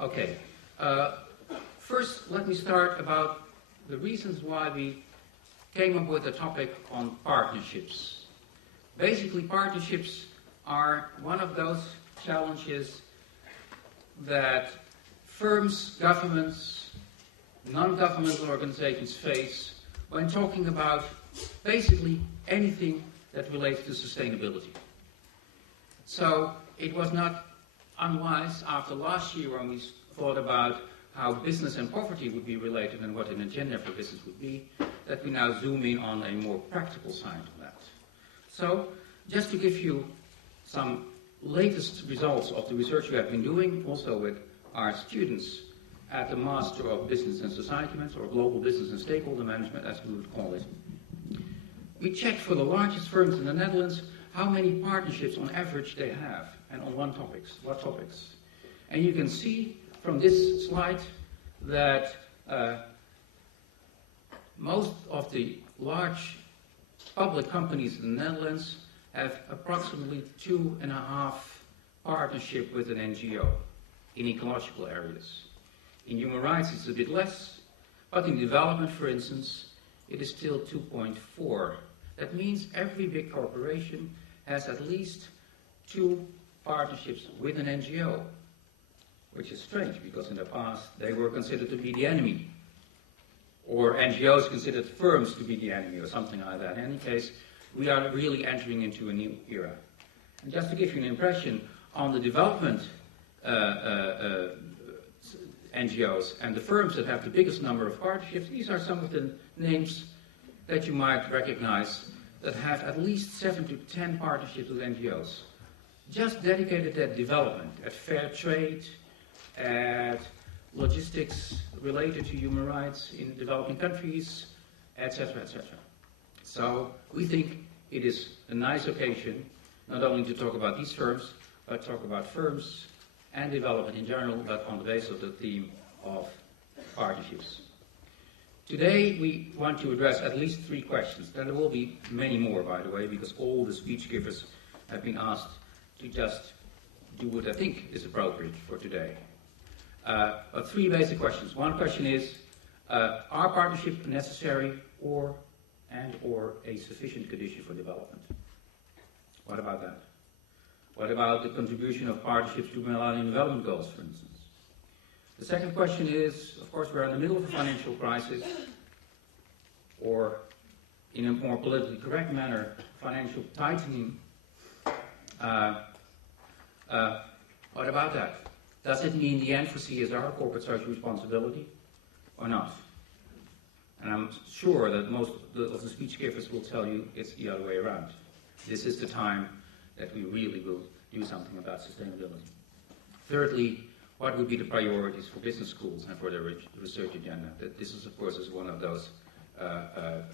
Okay. First, let me start about the reasons why we came up with the topic on partnerships. Basically, partnerships are one of those challenges that firms, governments, non-governmental organizations face when talking about basically anything that relates to sustainability. So it was not unwise after last year when we thought about how business and poverty would be related and what an agenda for business would be, that we now zoom in on a more practical side of that. So just to give you some latest results of the research we have been doing, also with our students at the Master of Business and Society Management, or Global Business and Stakeholder Management, as we would call it. We checked for the largest firms in the Netherlands how many partnerships on average they have, and on what topics. And you can see from this slide that most of the large public companies in the Netherlands have approximately 2.5 partnership with an NGO in ecological areas. In human rights it's a bit less, but in development, for instance, it is still 2.4. That means every big corporation has at least 2 partnerships with an NGO, which is strange because in the past they were considered to be the enemy, or NGOs considered firms to be the enemy, or something like that. In any case, we are really entering into a new era. And just to give you an impression on the development NGOs and the firms that have the biggest number of partnerships, these are some of the names that you might recognize that have at least 7 to 10 partnerships with NGOs. Just dedicated at development, at fair trade, at logistics related to human rights in developing countries, etc., etc. So we think it is a nice occasion not only to talk about these firms, but talk about firms and development in general, but on the basis of the theme of partnerships. Today we want to address at least 3 questions. There will be many more, by the way, because all the speech givers have been asked to just do what I think is appropriate for today. But 3 basic questions. One question is, are partnerships necessary or a sufficient condition for development? What about that? What about the contribution of partnerships to Millennium Development Goals, for instance? The second question is, of course, we're in the middle of a financial crisis, or in a more politically correct manner, financial tightening. What about that? Does it mean the end for CSR, corporate social responsibility, or not? And I'm sure that most of the speech givers will tell you it's the other way around. This is the time that we really will do something about sustainability. Thirdly, what would be the priorities for business schools and for their research agenda? This is, of course, is one of those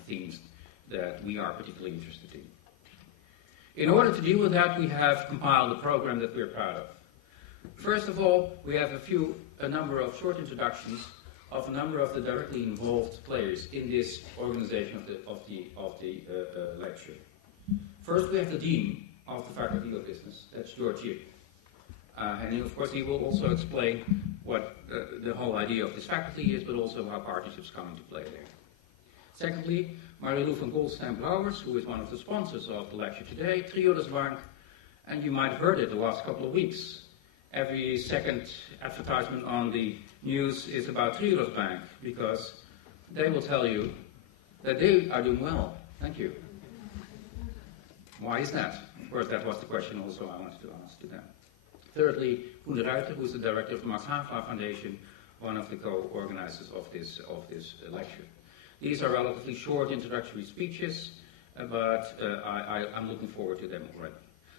themes that we are particularly interested in. In order to deal with that, we have compiled a program that we're proud of. First of all, we have a number of short introductions of a number of the directly involved players in this organization of the lecture. First, we have the Dean of the Faculty of Business, that's George Yip. And of course he will also explain what the whole idea of this faculty is, but also how partnerships come into play there. Secondly, Marilou van Golstein-Brouwers, who is one of the sponsors of the lecture today, Triodos-Bank, and you might have heard it the last couple of weeks. Every second advertisement on the news is about Triodos-Bank, because they will tell you that they are doing well. Thank you. Why is that? Of course, that was the question also I wanted to ask to them. Thirdly, Koen de Ruiter, who is the director of the Max Havelaar Foundation, one of the co-organizers of this lecture. These are relatively short introductory speeches, but I'm looking forward to them already.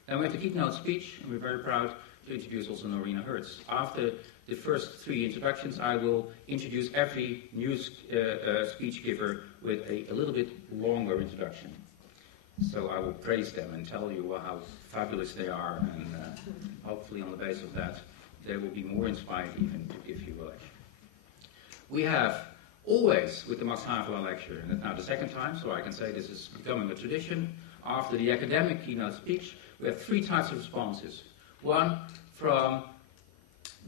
Then we have the keynote speech, and we're very proud to introduce also Norina Hertz. After the first 3 introductions, I will introduce every new speech giver with a little bit longer introduction. So I will praise them and tell you how fabulous they are, and hopefully on the basis of that, they will be more inspired even to give you a lecture. We have always, with the Max Havelaar lecture, and now the second time, so I can say this is becoming a tradition, after the academic keynote speech, we have 3 types of responses. One from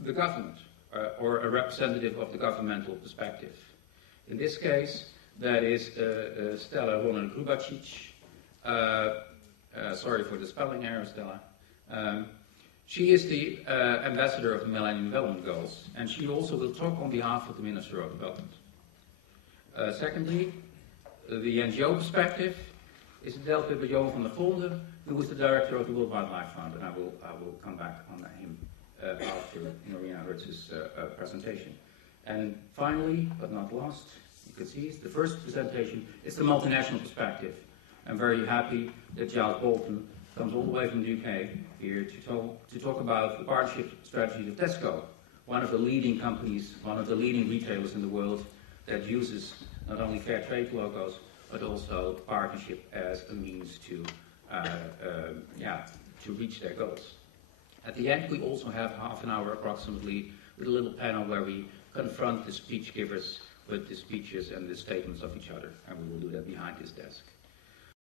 the government, or a representative of the governmental perspective. In this case, that is Stella Ronan-Grubacic. Sorry for the spelling error, Stella. She is the ambassador of the Millennium Development Goals, and she also will talk on behalf of the Minister of Development. Secondly, the NGO perspective is dealt with by Johan van der Volde, who is the director of the World Wildlife Fund, and I will come back on him after Marina Hertz's presentation. And finally, but not last, you can see the first presentation is the multinational perspective. I'm very happy that Giles Bolton comes all the way from the UK here to talk about the partnership strategy of Tesco, one of the leading companies, one of the leading retailers in the world that uses not only fair trade logos, but also partnership as a means to reach their goals. At the end, we also have half an hour approximately with a little panel where we confront the speech givers with the speeches and the statements of each other, and we will do that behind this desk.